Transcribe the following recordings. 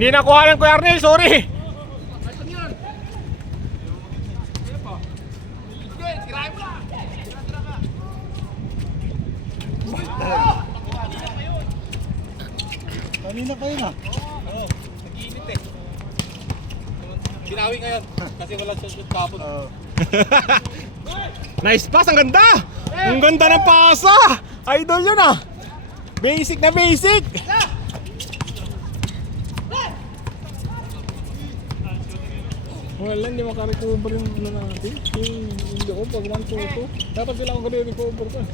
Hindi nakuha ng Kuya Arnel, sorry. Kanina pa yun ah. Oo, nag-iinit eh. Binawi ngayon kasi walang shoot kapon. Nice pass, ang ganda! Ang ganda ng pasa! Idol yun ah! Basic na basic! Wala, hindi makarecover yung ano natin. Hindi ko pag 1-2-2. Dapat sila akong gano'n recover pa.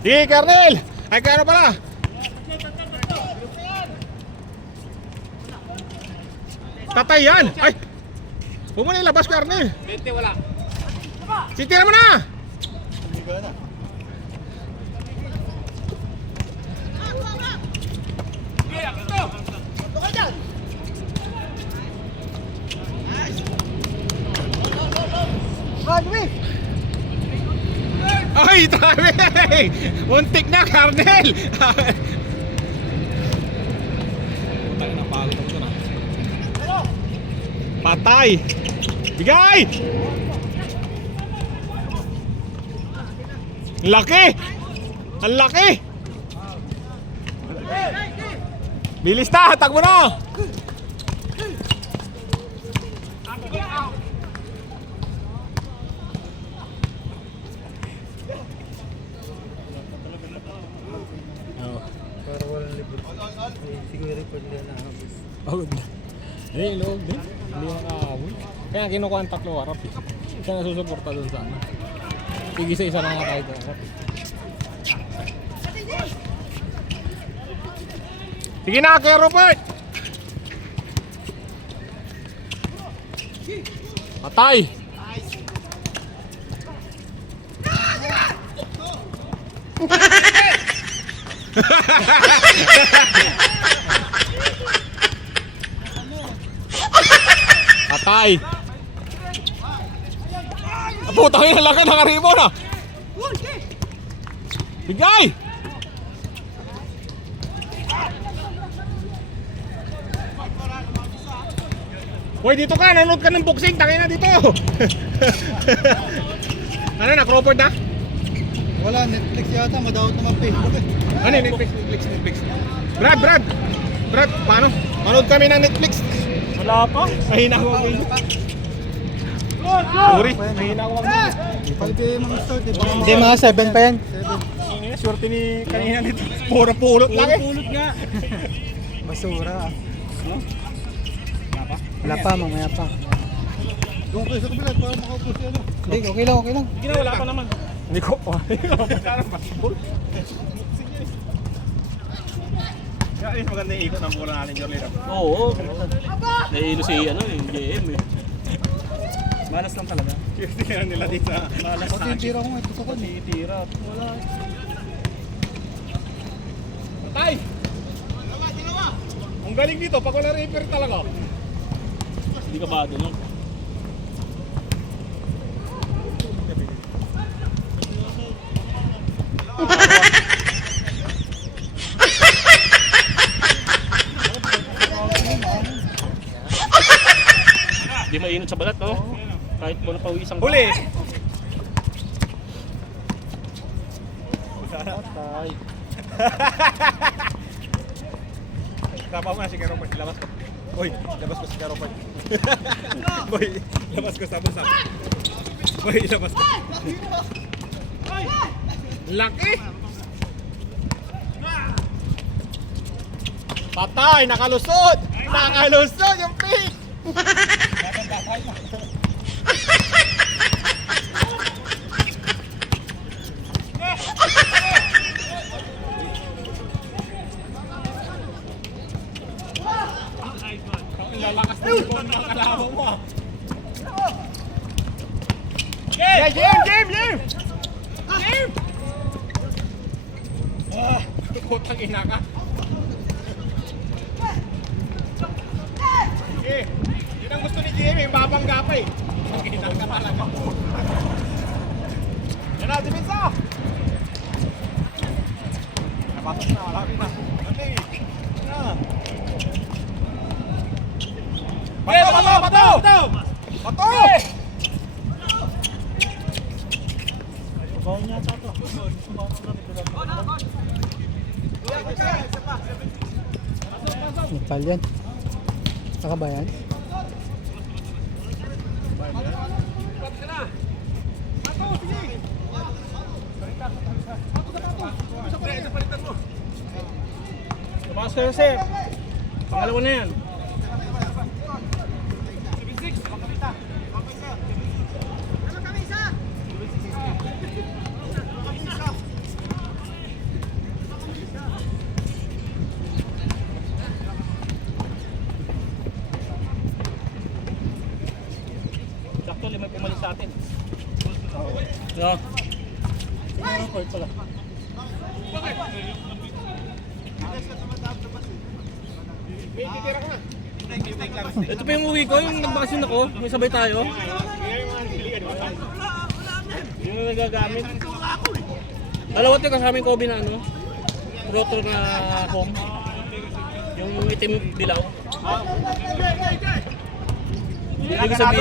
Sige, Kernel! Ay, kaya pala! Tatay yan! Ay! Huwag mo na ilabas, Kernel! 20 wala. Sitira mo na! Hindi ka na. Ay, tabi! Muntik na, Kernel! Tayo ng pagod ako na. Patay! Bigay! Ang laki! Ang laki! Bilis na! Takbo na! Para walang libot. Siguro report nila na habis. Pagod na. Eh, loob din. Hindi makakaawin. Kaya kinukuha ang tatlo harap eh. Isa na susuporta dun sana. Tig-isa-isa na nga tayo dun harap eh. Sige na, Kuya Robert! Patay! Patay! Putang ina, laki ng karibon ah! Bigay! Hoy, dito ka! Nanonood ka ng boxing! Tangina dito! Ano na? Crawford na? Wala, Netflix yata. Madawat naman Facebook eh. Ano yung Netflix? Brad! Paano? Manood kami ng Netflix. Wala pa. Mahina ko ang video. Sorry, mahina ko ang video. Pwede mga start eh. Hindi, mga 7 pa yan. Swerte ni kanina dito. Puro pulot lang eh. Pulot nga. Basura ah. Wala pa, mamaya pa. Doon kayo sa kabilat para makaupo si ano. Hindi, okay lang. Hindi na, wala pa naman. Hindi ko pa. Parang basketball. Kaya rin maganda yung ikot ng bola natin, Jorlina. Oo. Nahilo si JM eh. Malas lang talaga. Tira nila dito sa Malas Pati yung tira ko nga ito ko. tira. Wala. Patay! Ang galing dito, pag wala refer talaga. Hindi ka bago lang. Hindi mainit sa balat, no? Kahit mo na pawisang Huli! Patay. Tapa mo nga si Karopert, labas ko. Boy, labas ko si Karopert. Boy, labas ko sa bulsa. Boy, labas ko. Laki! Patay! Nakalusot! Nakalusot yung pick! Lalakas na yung ball ng kalaban mo ah. Game! Ah, putang ina ka. Sige, yun ang gusto ni Jimmy, yung babangga pa eh. Ang ina ka talaga. Yan na, Dimisa! Napasok na, malapit na. Ano eh? Nepal yan. Saka ba yan? Tapos kayo, sir. Pangalawa na yan. Sakto, may pumalis sa atin. No. Ano court pala? Ito pa yung uwi ko, yung nagbakasyon ako, may sabay tayo. Yung nagagamit. Dalawa ito kasama yung Kobe na ano, rotor na home. Yung itim dilaw. Binili ko sa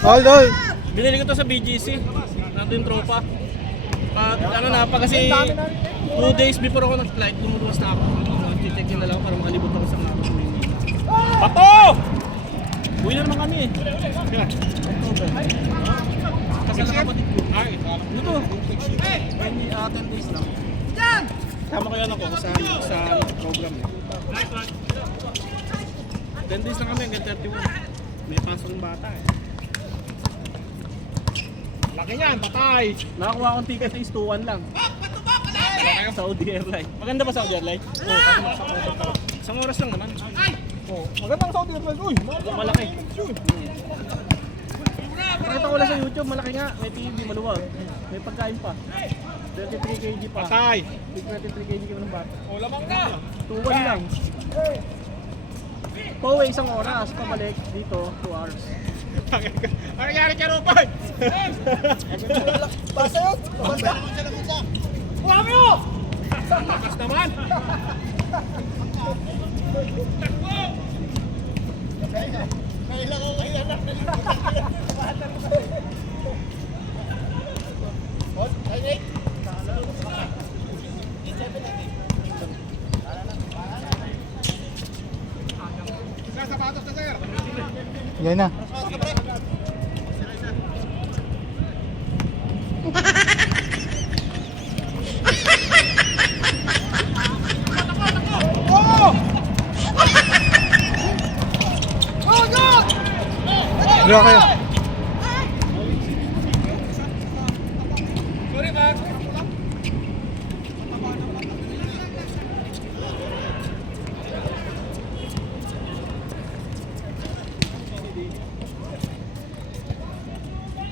Hold on. Binili ko to sa BGC. Nandun yung tropa. At ano na pa kasi 2 days before ako nag-flight, lumuwas na ako. Check in na lang para makalibot ako sa mga sa Maynila. Pato! Uwi na naman kami eh. Kasal na kapatid ko. Ano to? 10 days lang. Tama ko yan ako sa program eh. 10 days lang kami hanggang 31. May pasok ng bata eh. Laki niyan, patay! Nakakuha akong ticket is 2-1 lang. Saudi Airline. Maganda ba Saudi Airline? Oo, kasi makasakot ako. Isang oras lang naman. Oh, magandang Saudi Airlines. Uy, Malaki. Pakita ko lang sa YouTube, malaki nga. May TV, maluwag. May pagkain pa. 33 kg pa. patay! Big 33 kg ka ng bata. Oh, lamang ka! 2-1 lang. Pauwi isang oras, pabalik dito 2 hours. Ano nangyari kay Rupert? Basta yun! Basta! Buha mo! Lakas naman! Kailan ko kaya anak na Sapatos na sir! Yan na. Dua kayo. Sorry man!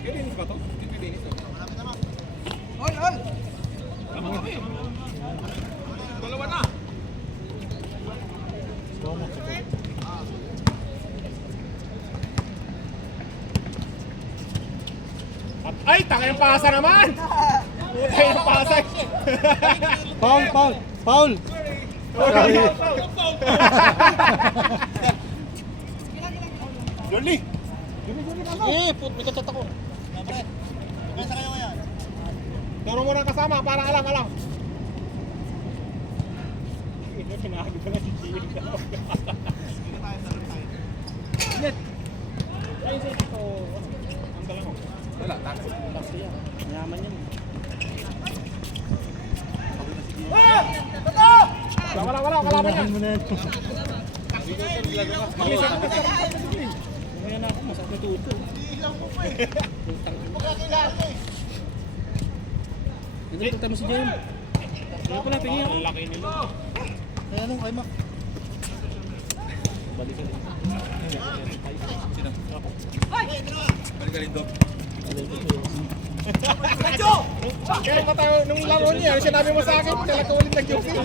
Kainis ba to? Kainis to? Ol! Ol! Dalawa na! Ay, tanga yung pasa naman! Tanga yung pasa! Foul, foul, foul. Loli! Eh, put, may katat ako. Basta kayo ngayon? Turo mo ng kasama para alam. Pinahagi ko na si Gio. Net! Ay, sa ito. Ang dala mo? Wala, taxi. Taxi yan. Mayaman yan. Wala, kalaban yan. Mo na yan. Malisan mo. Ngayon na ako, masakit na tuhod ko. Ito, punta mo si Jem. Ano ko na, tingin ako. Ang laki nila. Kaya nung kay Mac. Balikan. Balikan Dog. Kaya ba tayo nung laro niya, ano sinabi mo sa akin? Kailan ka ulit nag-joking?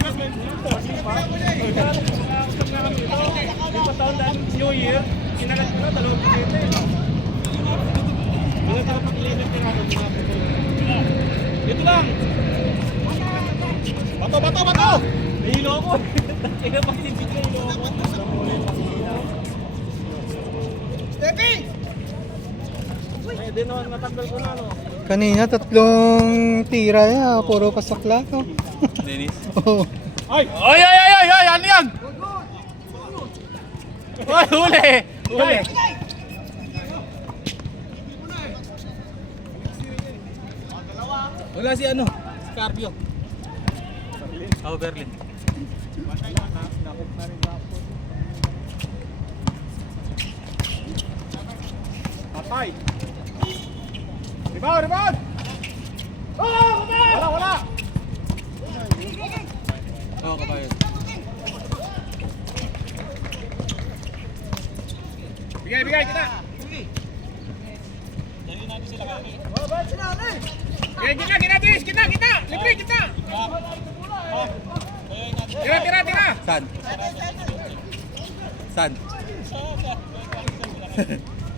Yung taon dahil New Year, kinalat ko na, 2 tikete. Wala ka pang 11 tirado. Ito lang! Bato! Nahilo ako. Tingnan pa si Big, nahilo ako. Stepping! Eh, di naman natanggal ko na, no? Kanina, 3 tira yan. Puro pasakla ko. Dennis? Oo. Ay! Ay, ay, ay, ay, ay! Ano yan? Ay, huli! Huli! Wala si ano? Scorpio. Oh, Berlin. Patay. Rebound, rebound! Oh, wala, wala! Oo, kabayan. Bigay, bigay, kita! Bigay, kita, kita, Tis! Kita, kita! Libre, kita! Tira, tira, tira! San? San?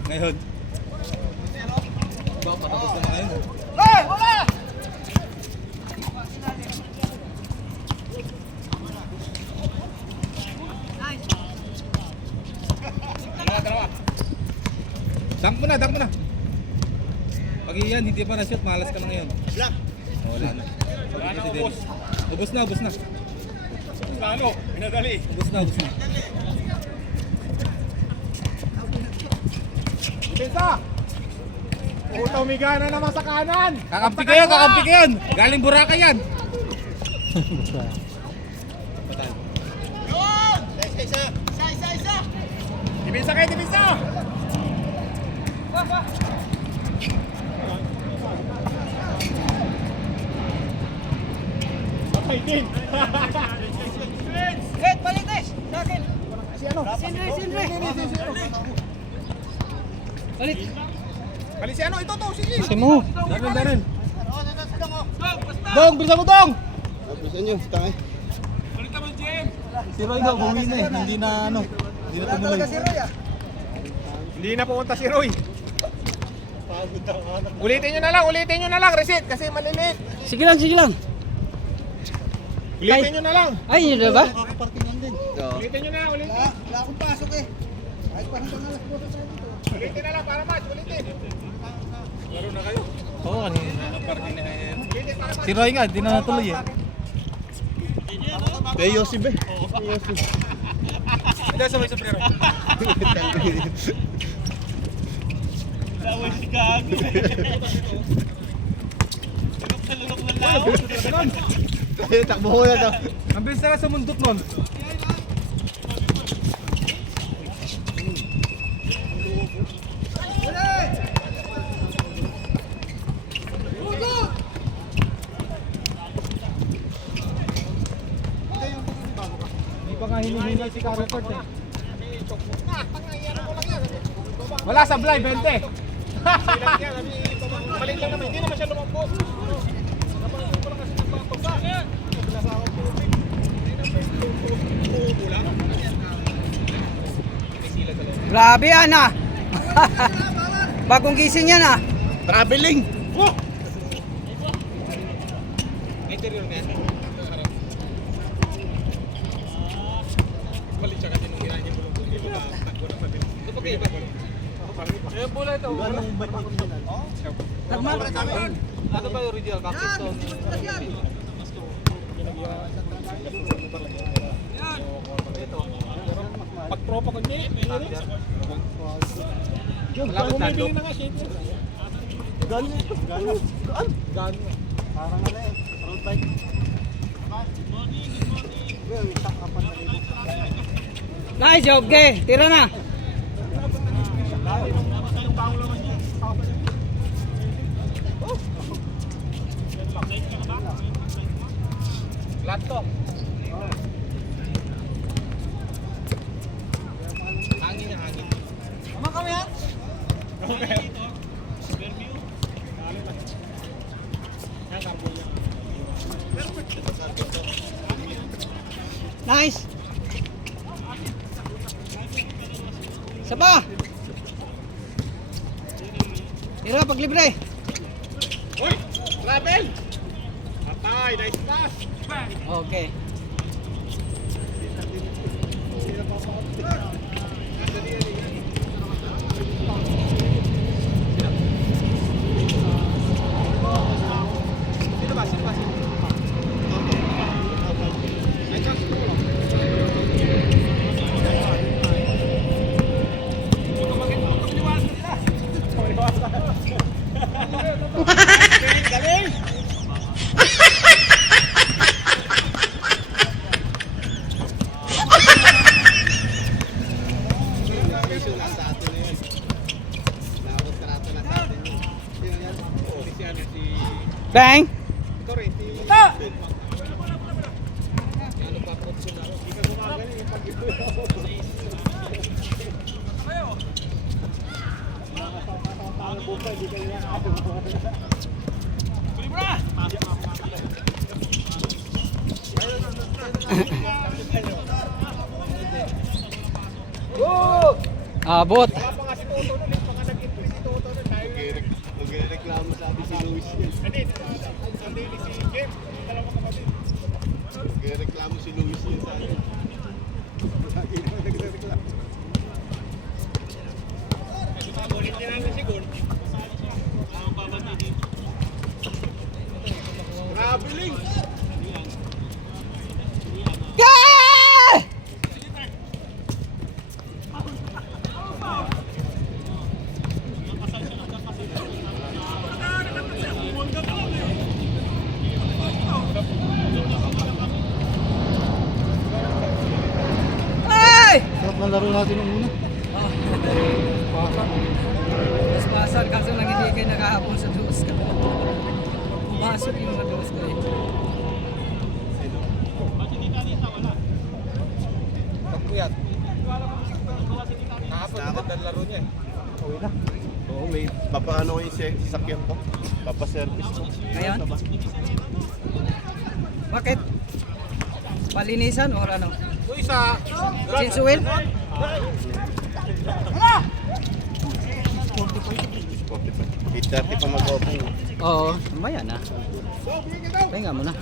Ngayon. Ba, patapos na ngayon. Dunk mo na, dunk mo na. Pag yan, hindi pa na-shoot, malas ka na ngayon. Wala. Oh, wala na. Ubus na, ubus na. Sa ano? Pinadali. Ubus na, ubus na. Depensa! Puta, umiga na naman sa kanan! Kakampi ka yan, kakampi ka yan. Galing Boracay yan. Depensa kayo, depensa! Patay din! Red, palites! Sa akin! Si ano? Sinre, sinre! Palit! Bali si ano? Ito to, sige! Kasi mo. Darin, darin. Dong, bilisan mo dong! Bilisan nyo, tangay. Si Roy daw, huwi na eh. Hindi na ano. Hindi na tumuloy. Hindi na pumunta si Roy. Ulitin nyo na lang, reset, kasi maliliit. Sige lang, sige lang. Ulitin nyo na lang. Ay, yun na ba? Parking lang din. Ulitin nyo na, ulitin. Wala akong pasok eh. Ay, parang sa nalas ko sa dito. Ulitin na lang para match, ulitin. Laro na kayo. Oo, kanina. Ulitin para match. Si Roy nga, hindi na natuloy eh. Yossi be. Hindi, sabay sa Roy. Ay, takbo ko na daw. Ang bilis na sa mundot nun. Hindi pa nga hinihingal si Carrot eh. Wala sablay, 20. Malit lang naman, hindi naman siya lumampo. Grabe yan ah! Bagong gising yan ah! Traveling! Interior na yan. Balik siya kasi nung ginahin yung bulong. Ito ka, takbo na pa din. Ito pa kayo ba? Yung bola ito. Nagmamara sa akin! Ano ba yung original cactus stone? Pag tropa ko niya, wala Malapit na, bumibili na nga siya ito. Gano'n? Parang ano eh, road bike. Nice, okay. Tira na. Lahat to. Hangin na hangin. Tama kami yan? Okay. Nice. Isa pa. Tira, pag libre. Uy! Travel! Patay! Nice pass! Okay. niya si... Bang! Ito rin, si... Ano pa po sila? Hindi ka gumagaling yung Abot. Magreklamo sabi si Luis yun. Magreklamo si Luis yun sa akin. Lagi na nagreklamo. Traveling! Yeah! Ay! Sarap ng laro natin nung una. Paspasan kaso nang hindi kayo nakahapon sa dos ka. Pasok yung mga dos ko eh. Pagkuyat. Kahapon, maganda laro niya eh. Uwi na. Oo, may papaano ko yung sasakyan ko. Papaservice ko. Ngayon? Bakit? Palinisan o ano? Uy, sa... Change oil? 8:30 pa mag-open. Oo, mamaya na. Pahinga mo na.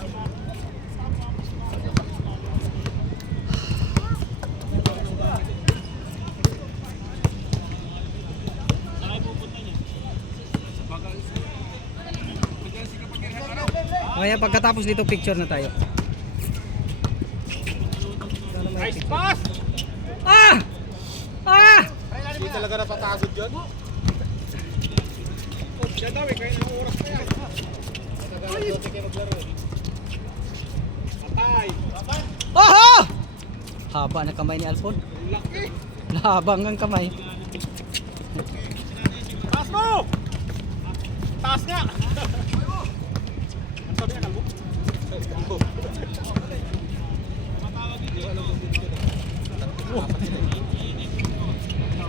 Kaya pagkatapos dito picture na tayo. Nice pass! Ah! Ah! Hindi talaga napapagod yun. Siya daw eh, kaya ng oras na yan. Matagal kayo maglaro. Patay! Oho! Haba na kamay ni Alfon. Laki! Labang ang kamay. Taas mo! Taas nga! Ano sabi niya, kalbo? Kalbo.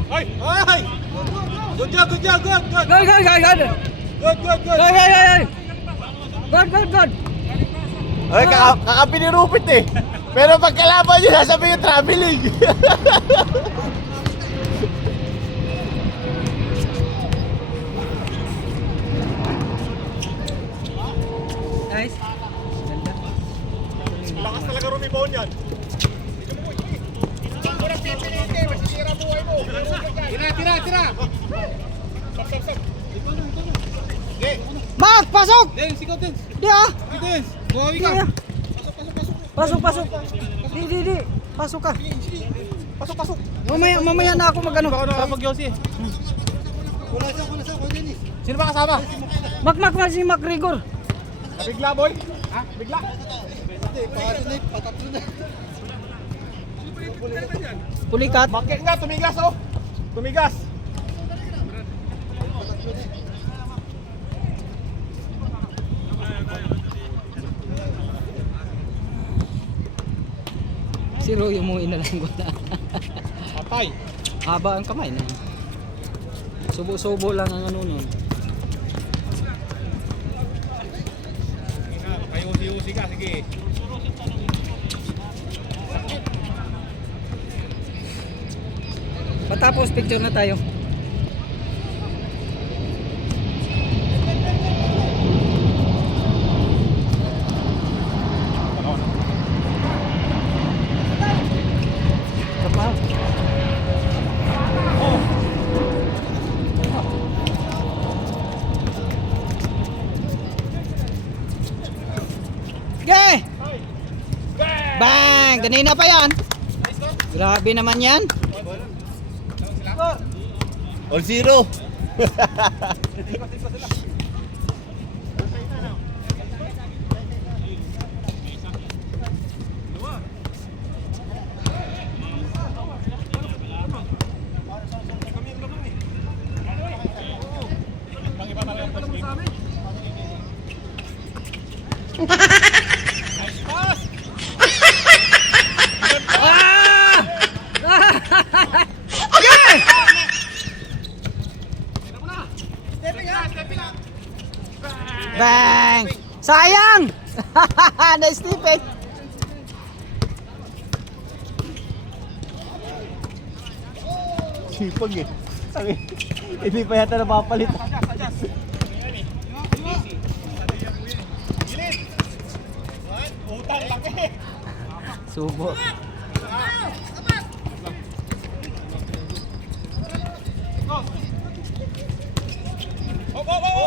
Ay! Ay! Good job, good job, good, good! Good, good, good, good! Good, good, good! Good, good, good! Good, good, good! Ay, kakapi ni Rupit eh. Pero pagkalaban niya, sasabi yung traveling. Nice. Ganda. Lakas talaga rumibon yan. Tira, tira, tira! Stop, stop, stop! Mark, pasok! Dens, ikaw Dens! Di ah! Dens! Buhawi Di ka! ah! Pasok, pasok! Di! Pasok ka! Pasok, pasok! Mamaya na ako magano. Baka nakapag Yossi eh. Wala siya, Kuya Dennis. Sino ba kasama? Mak si Mac Rigor. Bigla boy? Ha? Bigla? Hindi, patatlo na. Pulikat. Bakit nga? Tumigas oh! Tumigas! Si Roy umuwi na lang ko na. Patay! Haba ang kamay na. Subo-subo lang ang ano nun. Kayusi-usi ka, sige. Patapos picture na tayo. Kapal. Yay! Bang! Kanina pa yan. Grabe naman yan. All zero. Ah! Bang! Sayang! Nice defense! Sipag eh. Hindi pa yata napapalit. Utang lang eh. Subo.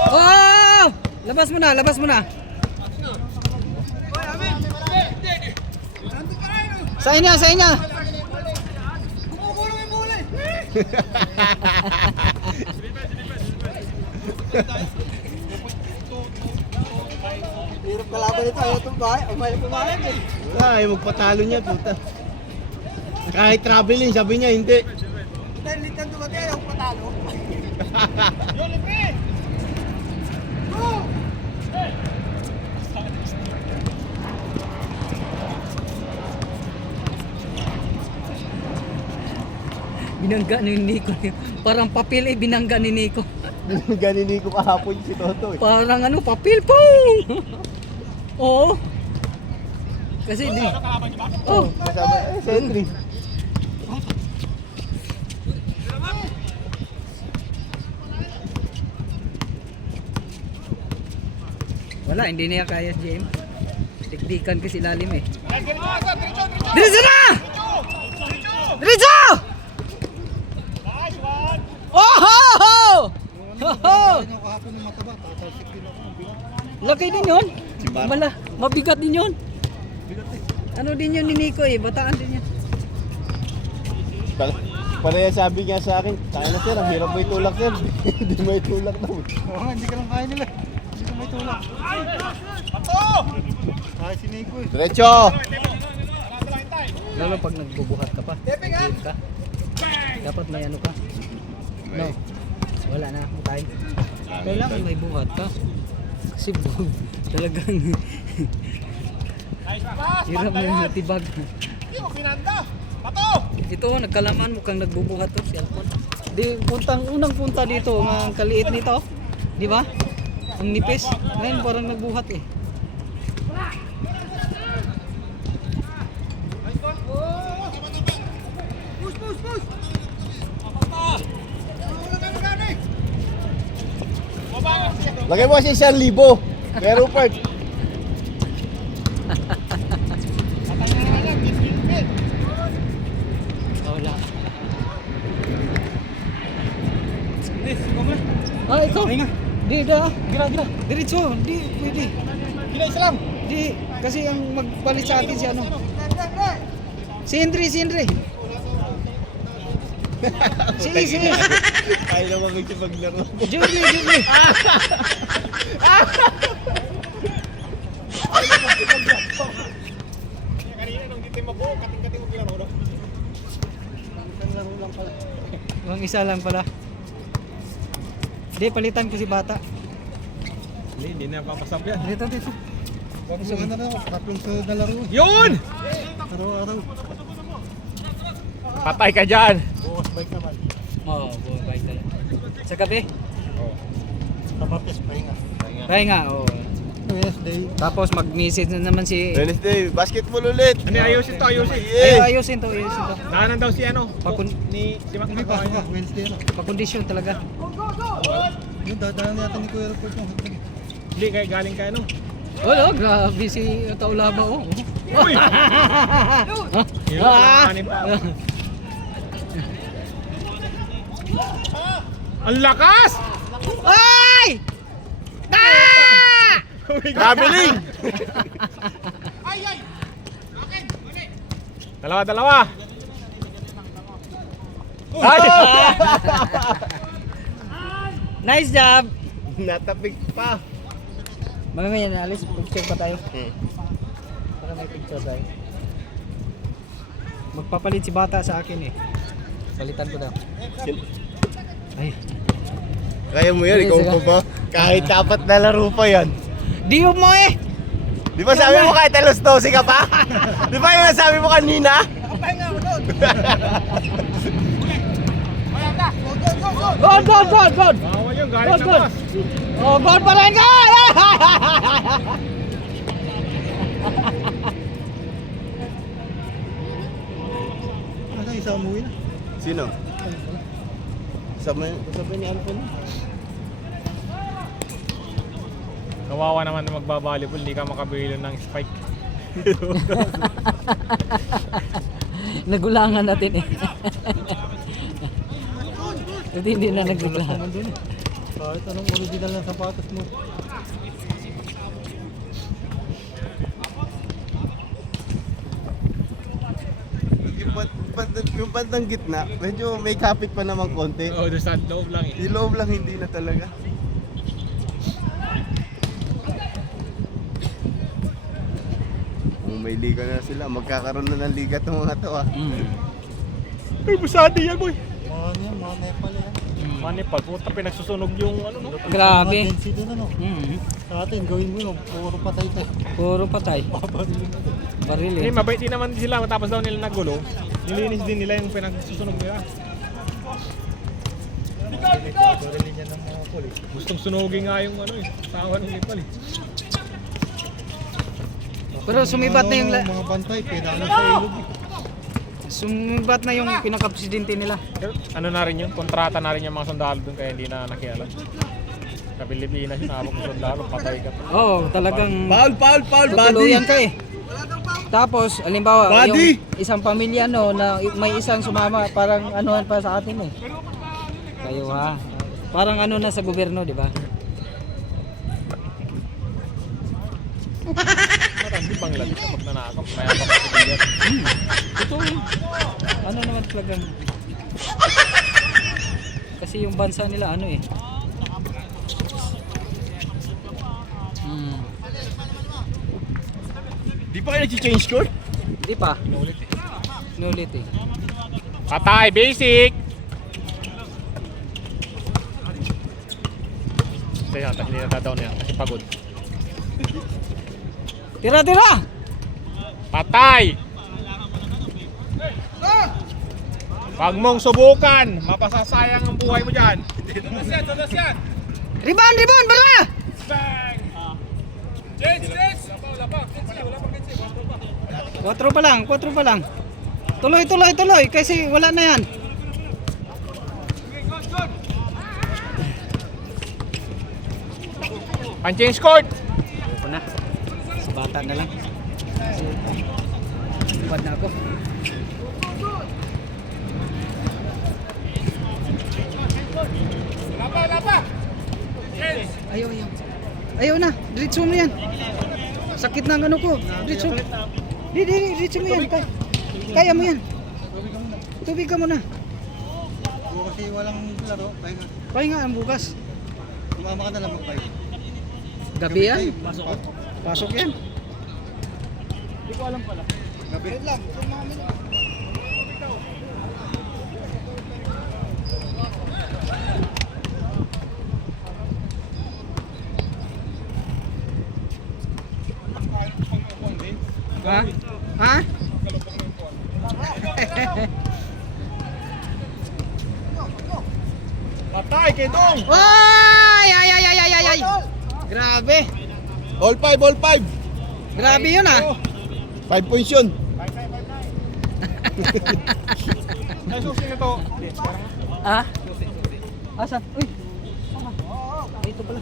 Oh! Labas mo na, labas mo na. Sa inyo, sa inyo. Hirap kalaban nito, ayaw itong bahay. Umayo pumayag eh. Ay, magpatalo niya, puta. Kahit traveling, sabi niya, hindi. Dahil litan dumatay, ayaw patalo. Binangga ni Nico. Parang papel eh, binangga ni Nico. Ganini ko kahapon si Toto eh. Parang ano, papel pong! Oo. Kasi di. Oh, Kasama, Sentry. wala, hindi niya kaya JM. Tikdikan kasi lalim eh. Diretso na! Diretso! Oh ho ho! Ho ho! Laki din yun. Mabigat din yun. Ano din yun ni Nico eh, bataan din yun. Pareha sabi niya sa akin, tayo na sir, ang hirap may tulak sir. Hindi may tulak daw. Oo, hindi ka lang kaya nila. Hindi ka may tulak. Kaya si Nico eh. Diretso! Lalo pag nagbubuhat ka pa. Game ka. Dapat may ano ka. No. Wala na akong time. Kailangan may buhat ka. Kasi talagang hirap na yung natibag. Ito, nagkalaman mukhang nagbubuhat to si Alpon. Di, unang punta dito, ang kaliit nito. Di ba? Ang nipis. Ngayon parang nagbuhat eh. Lagay mo kasi 1,000. Kaya Rupert. Wala. Ah, ikaw? Di, gira. Diretso, di, pwede. Gila isa lang. Di, kasi ang magpalit sa akin si ano. Si Indri. Si. Kaya naman magsipaglaro. Julie. Kanina nung dito mabuo, kating-kating mo kilaro, no? Ang isa lang pala. Di, palitan ko si bata. Hindi na papasap yan. Dito. Tapos yung ano na, tatlong sunod na laro. Yun! Araw-araw. Patay ka dyan! Bukas bike naman. Oo, bye tayo. Sa gabi? Sa Martes, pahinga. Pahinga, oo. Wednesday. Tapos mag-message na naman si... Wednesday, basketball ulit. Ano ayusin to, ayusin. Ayusin to. Daanan daw si ano, Pakun- si Mac Hindi pa, Wednesday ano. Pakondisyon talaga. Yung dadaan yata ni Kuya Rupert yung Hindi, kaya galing ka ano. Oh, grabe si Taulaba oh. Uy! Yun, nakanin pa. Ang lakas! Ay! Traveling! Dalawa. Ay! Nice job! Natapik pa. Mamaya na alis, picture pa tayo. Para may picture tayo. Magpapalit si bata sa akin eh. Palitan ko daw. Ay. Kaya mo yan, ikaw pa ba? Kahit dapat na laro pa yan. Di mo eh! Di ba sabi mo kahit alas 12 ka pa? Di ba yung sabi mo kanina? Goal, goal, goal, goal! Bawal yung Goal, galing sa goal! boss. Oh, goal pa rin, goal! Ano isa umuwi na? Sino? Sabay ni Alfon. Kawawa naman na magbabalibol, hindi ka makabili ng spike. Nagulangan natin eh. Hindi na nagreklamo. Naman dun eh. Kahit anong original na sapatos mo. Yung bandang gitna, medyo may kapit pa naman konti. Oo, doon sa loob lang eh. Yung loob lang hindi na talaga. Kung may liga na sila, magkakaroon na ng liga itong mga to ah. Ay, busati yan boy. Mga ano yan, mga Nepal yan. Manipal, puta pinagsusunog yung ano no. Grabe. Mga density na no. Sa atin, gawin mo yun, puro patay tayo. Puro patay. Baril Hindi, eh. mabait din naman sila, matapos daw nila nagulo. Nilinis din nila yung pinagsusunog nila. Barilin yan ng mga polis. Gustong sunugin nga yung ano eh, tawa ng Nepal eh. Pero sumibat na yung Mga bantay, pinano sa ilog eh. sumibat na yung pinaka-presidente nila. Pero ano na rin yun, kontrata na rin yung mga sundalo dun kaya hindi na nakialam. Sa Pilipinas yun, habang sundalo, patay ka. Oo, talagang Paul, tutuluyan ka eh. Tapos, halimbawa, yung isang pamilya no, na may isang sumama, parang anuhan pa sa atin eh. Kayo ha. Parang ano na sa gobyerno, di ba? Marami Bangladesh sa pag nanakap, kaya pa pasibigan. Ito ano naman talagang kasi yung bansa nila ano eh. Di pa kayo nag-change court? Hindi pa. Nulit eh. Patay, basic! Kaya hindi na tataw na yan kasi pagod. Tira, tira! Patay! Wag mong subukan! Mapasasayang ang buhay mo dyan! Rebound, rebound, bala! Kwatro pa lang. Tuloy, tuloy, tuloy. Kasi wala na yan. Pan-change court! Ayoko na. Sa bata na lang. Kasi bad na ako. Ayaw, ayaw. Ayaw na. Diretso mo yan. Sakit na ang ano ko. Diretso. Diretso mo yan. Kaya mo yan. Tubig ka muna. Kasi walang laro, pahinga. Pahinga ang bukas. Sumama ka na lang magpahinga. Gabi yan. Pasok yan. Gabi lang. Ha? Ha? Patay, Kedong! Ay! Ay! Ay! Ay! Ay! Ay! Ay! Grabe! All 5. Grabe yun ah! 5 points yun. Ay, susi na to. Ha? Asan? Uy! Saan ka? Dito pala.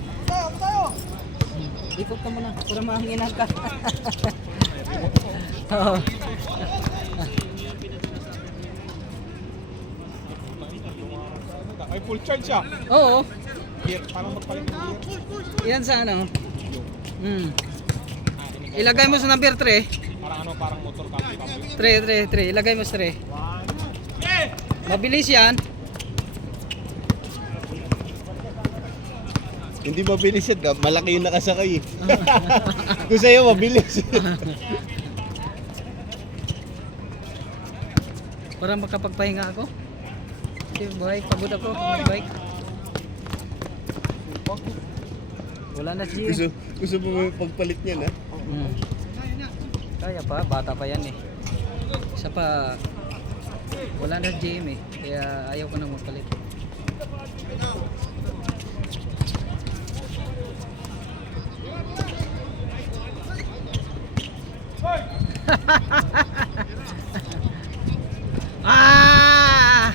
Ikot ka muna para mahanginan ka. Oo. Ay, full charge siya. Oo. Gear, parang magpalit ng gear. Yan sa ano. Ilagay mo sa number 3. Parang ano, parang motor cambio. 3. Ilagay mo sa 3. Mabilis yan. Hindi mabilis yan, malaki yung nakasakay eh. Kung sa'yo mabilis. Para makapagpahinga ako. Okay, bike. Pagod ako. Bike. Wala na siya. Gusto mo may pagpalit niyan ha? Kaya pa, bata pa yan eh. Isa pa, wala na gym eh. Kaya ayaw ko nang magpalit. Ah!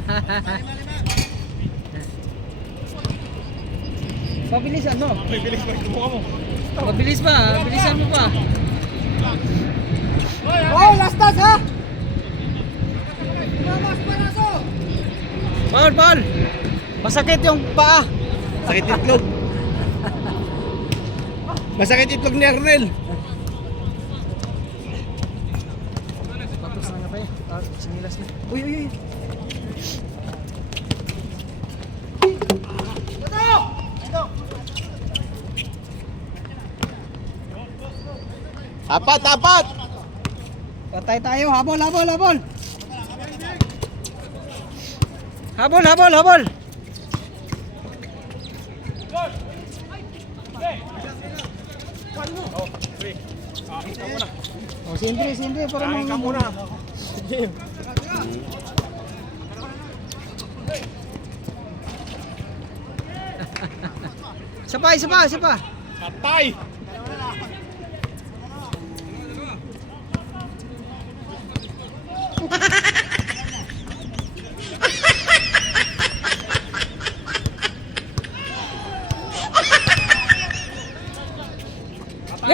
Mabilisan mo. May bilis pa rin mo. Mabilis pa, bilisan mo pa. Oh, last touch ha! Paul, Paul! Masakit yung paa. Sakit itlog. Masakit itlog ni Arnel. Patos na nga pa eh. Sinilas na. Uy, uy, uy. Apat, apat! Patay tayo. Habol, habol, habol. Habol, habol, habol. Oh, sindri, sindri. Para Kain ka muna. Isa pa, isa pa, isa pa. Patay!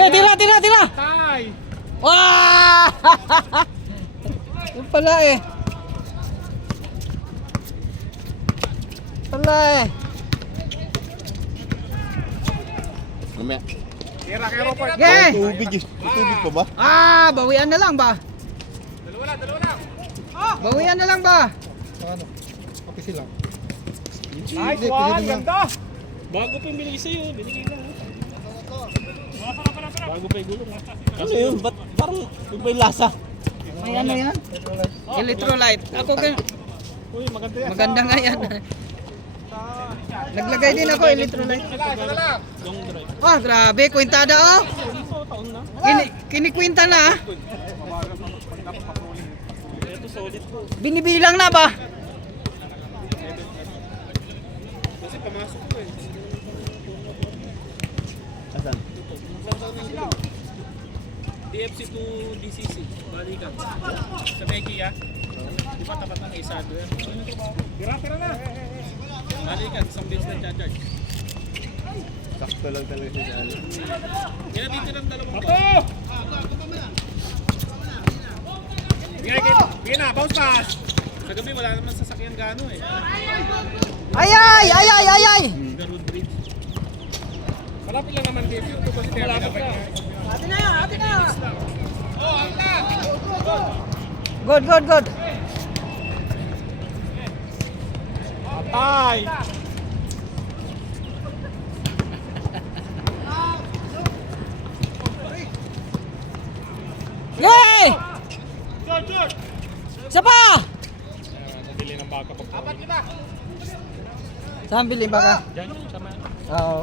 Tira, tira, tira. Patay! Wah! Yung pala eh. Pala eh. Mamaya. Tira kay Robert. Okay. Tubig eh. May tubig pa ba? Ah, bawian na lang ba? Dalawa lang. Bawian na lang ba? Ano? Okay sila. Nice one, ganda! Bago pa yung binigay sa'yo, binigay lang. Bago pa yung gulong. Ano yun? Ba't parang yung ba yung lasa? May ano yan? Electrolyte. Ako Uy, maganda yan. maganda nga yan. Naglagay din ako electrolyte. Isa na lang. Long drive. Ah, grabe, kwintada oh. Taon na. Kinikwinta na ah. Ito solid po. Binibilang na ba? Kasi pamasok ko eh. Asan? DFC to DCC. Balikan. Sa Becky ah. Di ba tapat ng isado yan? Tira na. Balikan, isang beses na charge. Sakto lang talaga siya ano. Yan na dito ng dalawang Ato! Bigay na, bounce pass! Sa gabi wala naman sasakyan gano eh. Ay ay ay ay ay ay. The road bridge. Malapit lang naman dito. Ito kasi malapit na. Good, good, good. Patay! Yay! Isa pa! Nabili ng baka pag apat kita! Saan bilhin ba ka? Diyan, sama. Oo.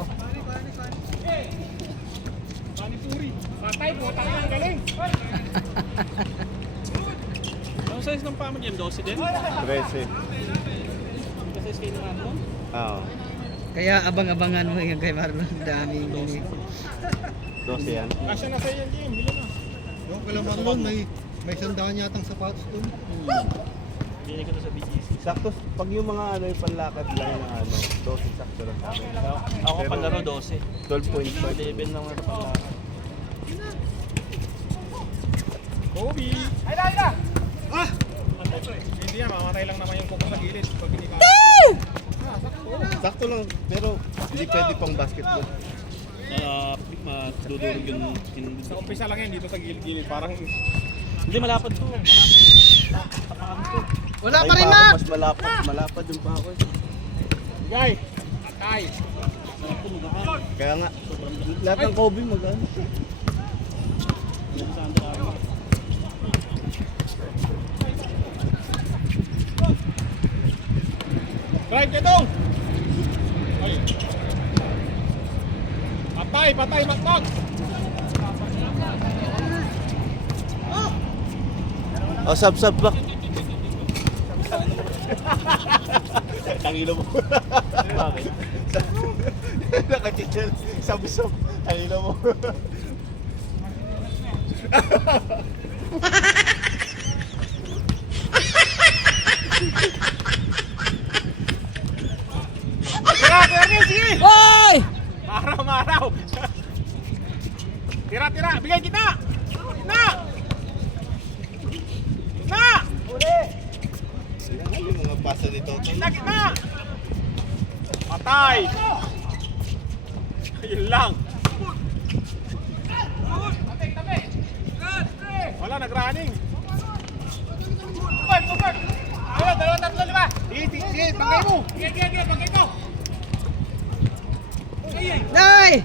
Panipuri! Patay po, tayo ang galing! Ang size ng paa mo dyan, 12 din? 13. Ang size kayo ng ano? Oo. Kaya abang-abangan mo yung kay Marlon. Daming bili. 12 yan. Kasya na sa'yo yan, Jim. Bili na. Yung kalaman nun, may sandaan yatang sapatos dun. Bili ko to sa BGC. Sakto, pag yung mga ano yung panlakad lang na ano, 12 sakto lang sa akin. Ako Pero- palaro 12. 12.5. 11 lang ako palaro. Kobe! Ayla! Ah! Hindi yan, mamamatay lang naman yung kuko sa gilid. Pag hindi ka... Sakto lang, pero hindi pwede pang basketball. Dudurog yung Sa umpisa lang yan, dito sa gilid-gilid. Parang... Hindi, malapad to. Tapakan to. Wala Ay, pa rin, pa ako, Mac! mas malapad yung pa ako. Guy! Patay! Kaya nga, lahat ng Kobe mag-ano. Drive ka dong! Ay. Patay! Patay! Makmak! O, sab ba? Tangilo mo. Bakit? Nakachichel. Sab. Tangilo mo. Tira, Ernie, sige! Hoy! Maraw! Tira! Bigay kita! Na! Yung mga pasa nito. Kita! Patay! Ayun lang. Wala, nag-running. Super! Ayun, 2, 3, 5. Sige, bangkay mo. Sige, bangkay mo. Nay!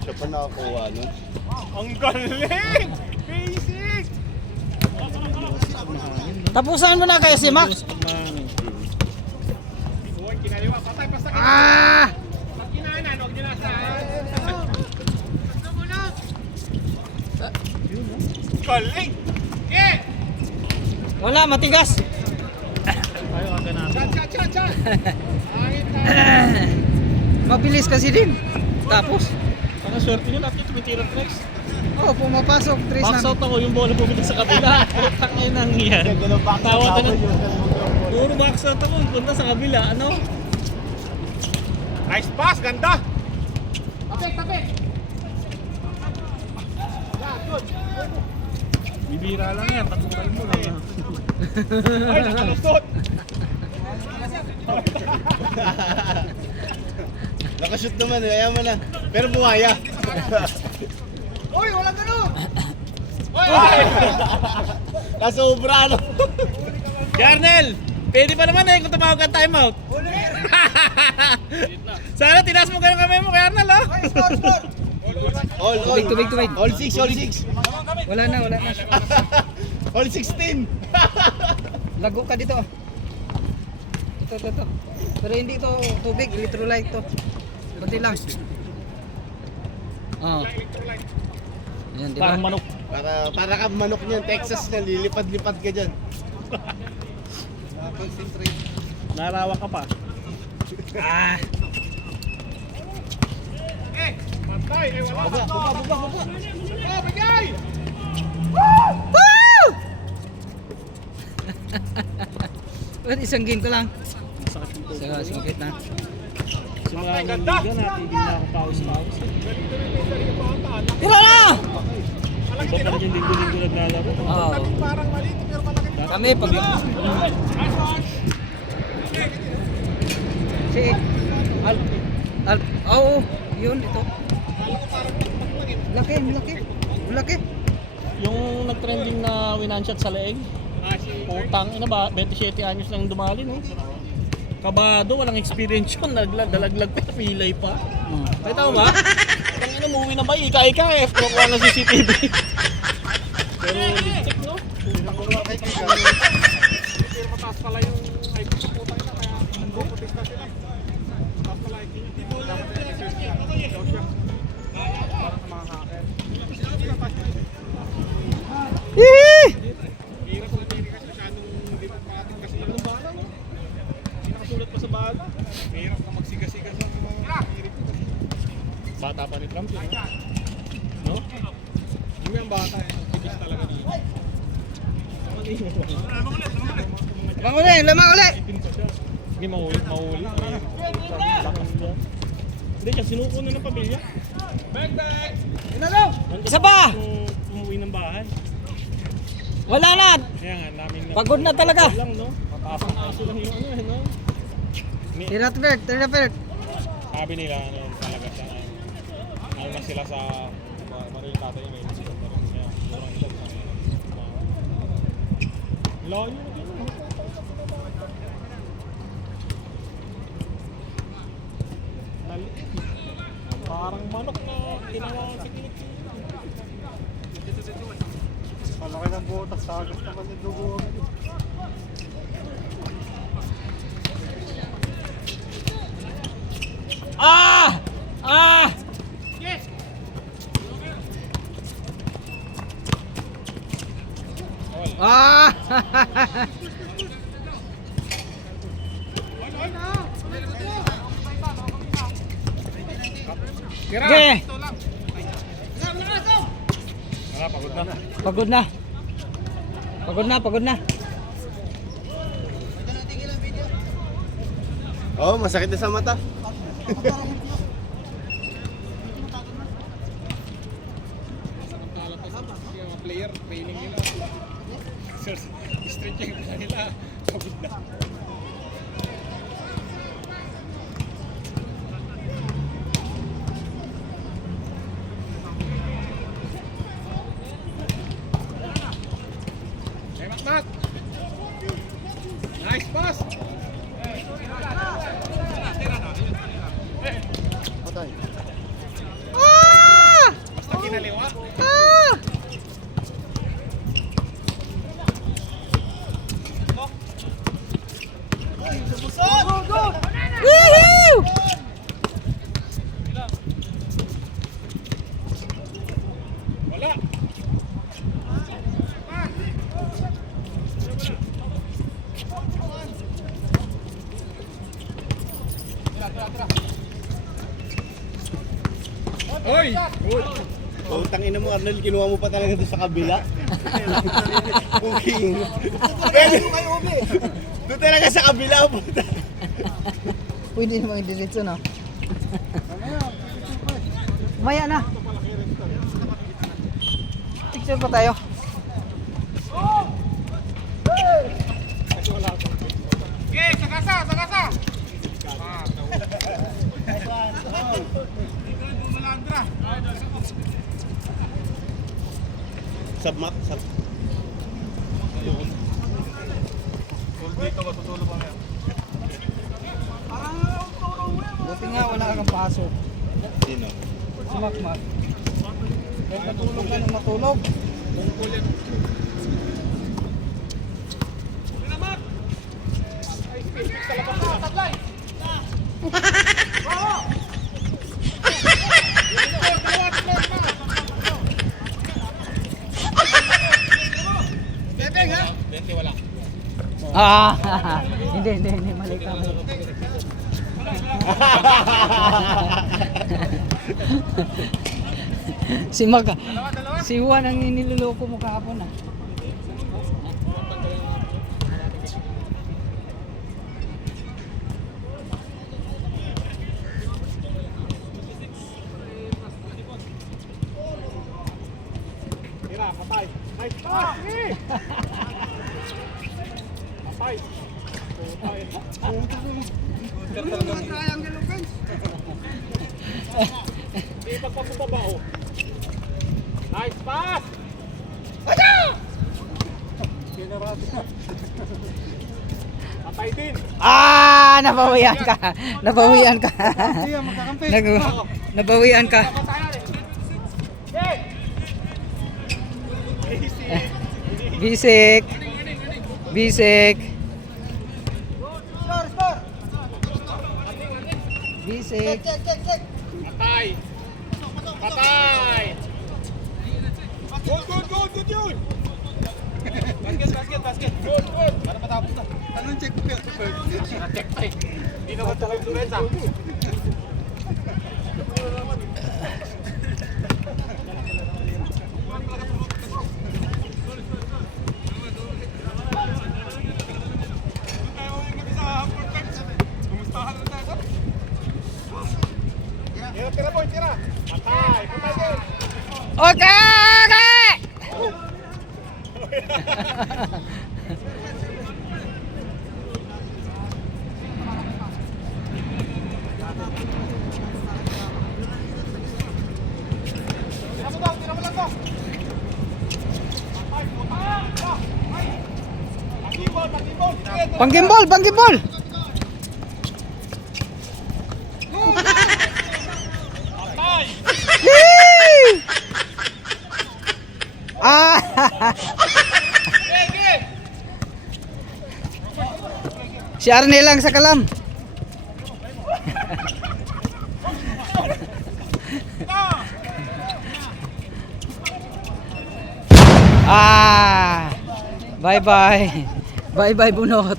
Siya pa nakakuha nun. Ang galing! Basic! Tapusan mo na kaya si Max. Huwag kinaliwa, patay, basta ka. Ah! Pag kinaanan, huwag nyo nasa. Galing! Okay! Wala, matigas. Chan! Angin ka! Mabilis kasi din. Tapos, Ang swerte nyo, lahat yung tumitira next. oh, pumapasok. Tres Box out ako, yung bola pumunta sa kabila. Putang ina nang yan. Tawa ka na. Puro box out ako, punta sa kabila. Ano? Nice pass, ganda! Bibira lang yan, tatungan mo lang. Ay, nakalusot! Nakashoot naman, kaya mo na. Pero buhaya. Uy, walang ganun! Kasobra, ano? Jarnel! Pwede pa naman kung tumawag ka timeout. Sana tinaas mo ganun kamay mo kay Arnel, ha? All. Tubig. All 6. Wala na. All 16. Lago ka dito. Ito. Pero hindi ito tubig, electrolyte to. Kunti lang. Oh. Ayan, diba? Parang manok. Para ka manok niyan, Texas na, lilipad-lipad ka dyan. Narawa ka pa. Patay! Wala! Baba! Bigay! Wait, isang game ko lang. Sakit yung tubo. Sakit na. Simula ng liga natin, hindi na ako paus-paus. Tira na! Iba pa rin yung linggo-linggo naglalaro. Oo. Parang maliit pero malaki. Kami pag... Si... Oo, yun, ito. Laki. Yung nag-trending na winanshot sa leeg, putang ina ba, 27 anyos lang dumali, no? Kabado, walang experience yun, dalaglag pa, pilay pa. Kita mo ba? Ang ina, umuwi na ba, ika-ika eh, kuha ng CCTV. Pero ligtik, no? Mataas pala yung IP sa puta ina kaya puputik na sila. Mataas pala IP. Hindi mo lang para sa mga hacker. Hirap na hindi kasi masyadong diplomatic kasi lang ng bala, no? Hindi nakasulat pa sa bala. Hirap na magsiga-siga sa mga hirip ko. Bata pa ni Trump, yun, no? Yung yung bata eh, bigis talaga dito. Lamang ulit! Sige, mahuli. Lakas doon. Hindi, kasi sinuko na ng pamilya. Isa pa! Umuwi ng bahay. Wala na! Kaya nga, namin na. Pagod na talaga. Lang, no? Mataas ang kaso lang yung ano, no? Tira Bert. Sabi nila, ano, talaga sa, ano na sila sa, maril tatay may nasikat na rin. Kaya, murang ilag na. Layo na din, no? Parang manok na tinawagan sa kilik. Malaki ng butas, tagas naman yung dugo. Ah! 'Yes! Okay. Pagod na. Pagod na. Pagod na, pagod na. Oh, masakit na sa mata. Mga player, training nila. Stretching nila. Pagod na. Hey, Mat! Nice pass! Patay. Basta kinaliwa. Woohoo! Wala. Hoy! Oh, tangina mo Arnold, kinuha mo pa talaga doon sa kabila. Okay. Pwede mo kayo umi. Doon talaga sa kabila puta. Pwede namang i-diretso na. Maya na. Picture pa tayo. Okay, sagasa, sagasa! Submak, sub. Dito, matutulog pa kaya. Buti nga wala kang pasok. Sino? Si Makmak. Kahit natulog ka nang matulog. Ah, hindi, mali ka. Si Mag, si Juan ang iniloloko mo kahapon ah. Tira, patay. Nice pass! Patay. Triangle offense. Di pagpapababa oh. Nice pass! Patay din. Ah, nabawian ka. Nabawian ka. Nabawian ka. Bisik. Bisik. Bisik. Patay. Patay. Good yun. Basket. Good. Para matapos na. Anong check ko? Check pa eh. Hindi naman talagang Lorenza. Tira boy, tira. Patay din. Okay. Tira mo lang to. Panggimbol. Patay. Yee! Ah! Si Arnel lang sa kalam. Ah! Bye-bye. Bye-bye bunot.